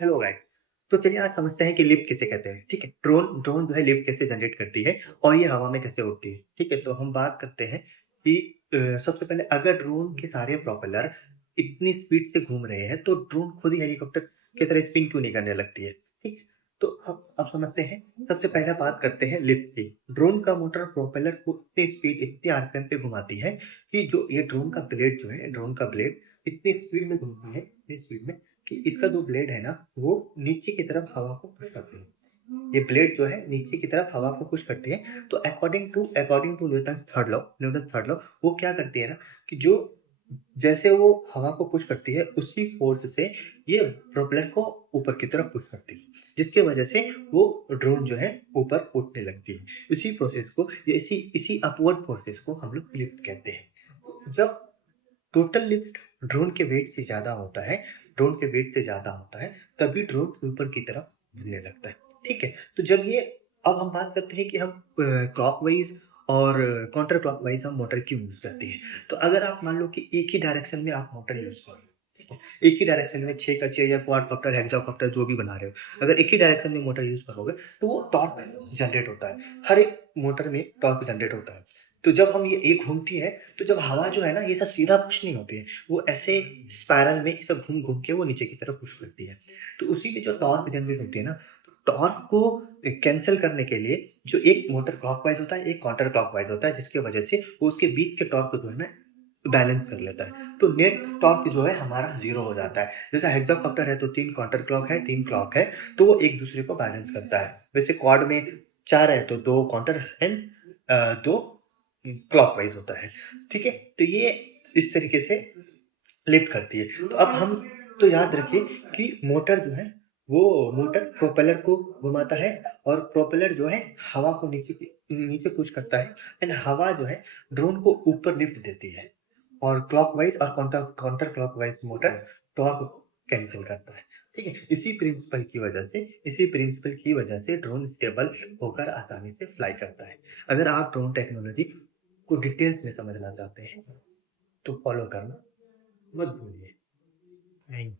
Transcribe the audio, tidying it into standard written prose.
Hello guys. तो चलिए आज समझते हैं कि लिफ्ट किसे कहते हैं। ठीक है, ड्रोन ड्रोन जो है लिफ्ट कैसे जनरेट करती है और ये हवा में कैसे उड़ती है। ठीक है, तो हम बात करते हैं कि सबसे पहले अगर ड्रोन के सारे प्रोपेलर इतनी स्पीड से घूम रहे हैं तो ड्रोन खुद ही हेलीकॉप्टर की तरह स्पिन क्यों नहीं करने लगती है। ठीक है, तो अब समझते हैं। सबसे पहले बात करते हैं लिफ्ट की। ड्रोन का मोटर प्रोपेलर को इतनी स्पीड इतनी आरपीएम पे घुमाती है कि जो ये ड्रोन का ब्लेड जो है, ड्रोन का ब्लेड इतनी स्पीड में घूमती है, इतनी स्पीड में कि इसका जो ब्लेड है ना वो नीचे की तरफ हवा को पुश करती है। ये ब्लेड जो है नीचे की तरफ हवा को पुश करती है। तो according to Newton third law वो क्या करती है ना कि जो जैसे वो हवा को पुश करती है उसी फोर्स से ये प्रोपेलर को ऊपर की तरफ पुश करती है, जिसके वजह से वो ड्रोन जो है ऊपर उठने लगती है। इसी प्रोसेस को या इसी इसी अपवर्ड फोर्सेस को हम लोग लिफ्ट कहते हैं। जब टोटल लिफ्ट ड्रोन के वेट से ज़्यादा होता है, तभी ड्रोन ऊपर की तरफ बढ़ने लगता है। ठीक है, तो जब ये अब हम बात करते हैं कि हम क्लॉकवाइज और काउंटर क्लॉकवाइज हम मोटर क्यों यूज करते हैं। तो अगर आप मान लो कि एक ही डायरेक्शन में आप मोटर यूज करो, ठीक है, एक ही डायरेक्शन में 6 का 6 या क्वाडकॉप्टर हेक्साकॉप्टर जो भी बना रहे हो, अगर एक ही डायरेक्शन में मोटर यूज करोगे तो वो टॉर्क जनरेट होता है। हर एक मोटर में टॉर्क जनरेट होता है। तो जब हम ये एक घूमती है तो जब हवा जो है ना ये सब सीधा पुश नहीं होती है, वो ऐसे स्पाइरल में सब घूम घूम के वो नीचे की तरफ पुश करती है। तो उसी में जो टॉर्क जनरेट होती है ना, तो टॉर्क को कैंसिल करने के लिए जो एक मोटर क्लॉकवाइज होता है, एक काउंटर क्लॉकवाइज होता है, जिसकी वजह से वो उसके बीच के टॉर्क को जो है ना बैलेंस कर लेता है। तो नेट टॉर्क जो है हमारा जीरो हो जाता है। जैसे हेक्साकॉप्टर है तो 3 काउंटर क्लॉक है, 3 क्लॉक है, तो वो एक दूसरे को बैलेंस करता है। वैसे क्वाड में 4 है तो 2 काउंटर एंड 2 क्लॉकवाइज होता है। ठीक है, तो ये इस तरीके से लिफ्ट करती है। तो अब हम तो याद रखिए कि मोटर जो है वो मोटर प्रोपेलर को घुमाता है और प्रोपेलर जो है हवा को नीचे पुश करता है एंड हवा जो है ड्रोन को ऊपर लिफ्ट देती है। और क्लॉकवाइज और counter clockwise motor torque cancel करता है। ठीक है, इसी प्रिंसिपल की वजह से ड्रोन स्टेबल होकर आसानी से फ्लाई करता है। अगर आप ड्रोन टेक्नोलॉजी को डिटेल्स में समझना चाहते हैं तो फॉलो करना मत भूलिए। थैंक